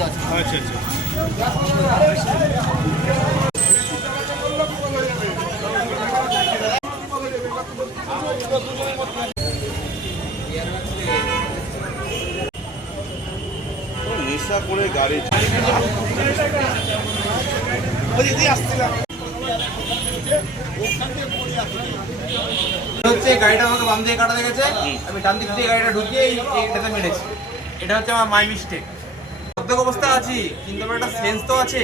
বললেন প্রায় নেশা করে গাড়ি হচ্ছে গাড়িটা আমাকে বাম দিকে কাটাতে গেছে আমি ডান দিক দিয়ে গাড়িটা ঢুকিয়ে এটাতে মেরেছি। এটা হচ্ছে আমার মাই মিস্টেক অর্ধক অবস্থা আছি কিন্তু আমার একটা সেন্স তো আছে।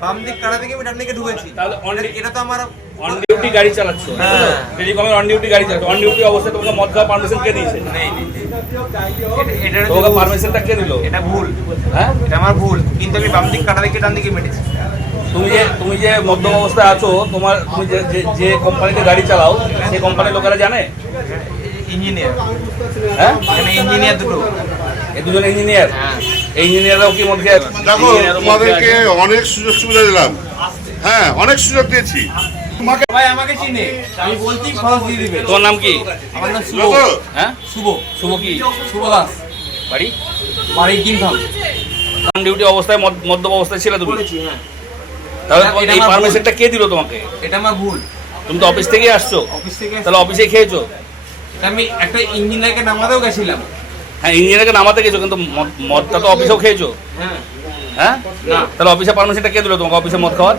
বাম দিক কাটাতে গিয়ে আমি ডান দিকে ঢুকেছি। তাহলে on- এটা- এটা তো আমার অন ডিউটি গাড়ি চালাচ্ছ হ্যাঁ। টেলিকমের অন ডিউটি গাড়ি চালাচ্ছ অন ডিউটি অবস্থায় তোমাকে মদ পারমিশন কে দিয়েছে? নেই নেই নেই। এটা- এটা তোমাকে ভুল। পারমিশনটা কে দিল? এটা ভুল। হ্যাঁ? এটা আমার ভুল। কিন্তু আমি বাম দিক কাটাতে গিয়ে ডান দিকে মেরেছি তুমি যে তুমি যে মধ্যম অবস্থায় আছো তোমার তুমি যে যে- যে কোম্পানিতে গাড়ি চালাও সেই কোম্পানির লোকেরা জানে? ইঞ্জিনিয়ার হ্যাঁ? এখানে ইঞ্জিনিয়ার দুটো। এই দুজন ইঞ্জিনিয়ার হ্যাঁ। এই ইঞ্জিনিয়াররাও কি মদ খেয়ে দেখো তোমাদেরকে অনেক সুযোগ সুবিধা দিলাম। হ্যাঁ অনেক সুযোগ দিয়েছি। ভাই আমাকে চিনে। আমি খরচ দিয়ে দিবে। তোমার নাম কি? আমার নাম শুভ। হ্যাঁ? শুভ। শুভ কি? শুভ দাস। বাড়ি? বাড়ি কিনতাম অন ডিউটি অবস্থায় মদ- মদ্যপ অবস্থায় ছিল তুমি? হ্যাঁ। তাহলে তোমাকে এই পারমিশনটা কে দিল তোমাকে? এটা আমার ভুল। তুমি তো অফিস থেকে আসছো। অফিস থেকে তাহলে অফিসে খেয়েছো? আমি একটা ইঞ্জিনিয়ারকে নামাতেও গেছিলাম। হ্যাঁ ইঞ্জিনিয়ারকে নামাতে গেছো কিন্তু মদ- মদটা তো অফিসেও খেয়েছো? হ্যাঁ। হ্যাঁ? না। তাহলে অফিসে পারমিশনটা কে দিল তোমাকে? অফিসে মদ খাওয়ার?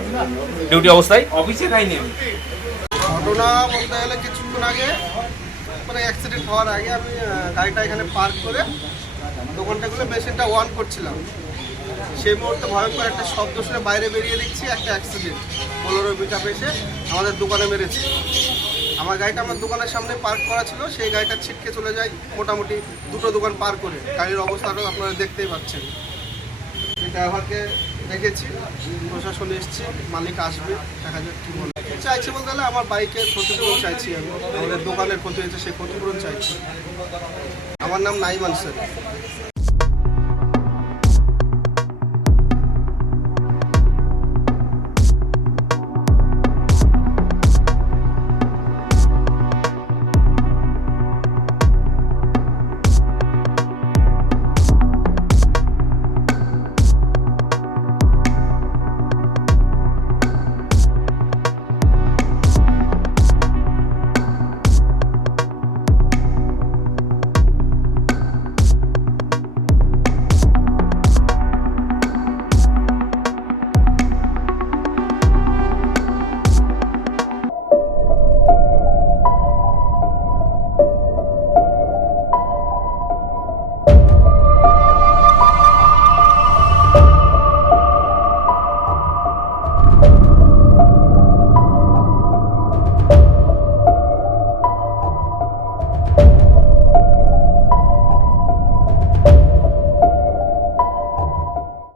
ডিউটি অবস্থায়? অফিসে খাইনি আমি। ঘটনা বলতে গেলে কিছুক্ষণ আগে মানে অ্যাক্সিডেন্ট হওয়ার আগে আমি গাড়িটা এখানে পার্ক করে দোকানটা খুলে মেশিনটা অন করছিলাম। সেই মুহূর্তে ভয়ঙ্কর একটা শব্দ শুনে বাইরে বেরিয়ে দেখছি একটা অ্যাক্সিডেন্ট বোলোরো পিকআপ এসে আমাদের দোকানে মেরেছে। আমার গাড়িটা আমার দোকানের সামনে পার্ক করা ছিল, সেই গাড়িটা ছিটকে চলে যায় মোটামুটি দুটো দোকান পার করে। গাড়ির অবস্থাটা আপনারা দেখতেই পাচ্ছেন। ড্রাইভারকে দেখেছি, প্রশাসন এসছে, মালিক আসবে, দেখা যাক কী বলে। চাইছি বলতে গেলে আমার বাইকের ক্ষতিপূরণ চাইছি আমি। আমাদের দোকানের ক্ষতি হয়েছে, সেই ক্ষতিপূরণ চাইছি। আমার নাম নাইমান স্যার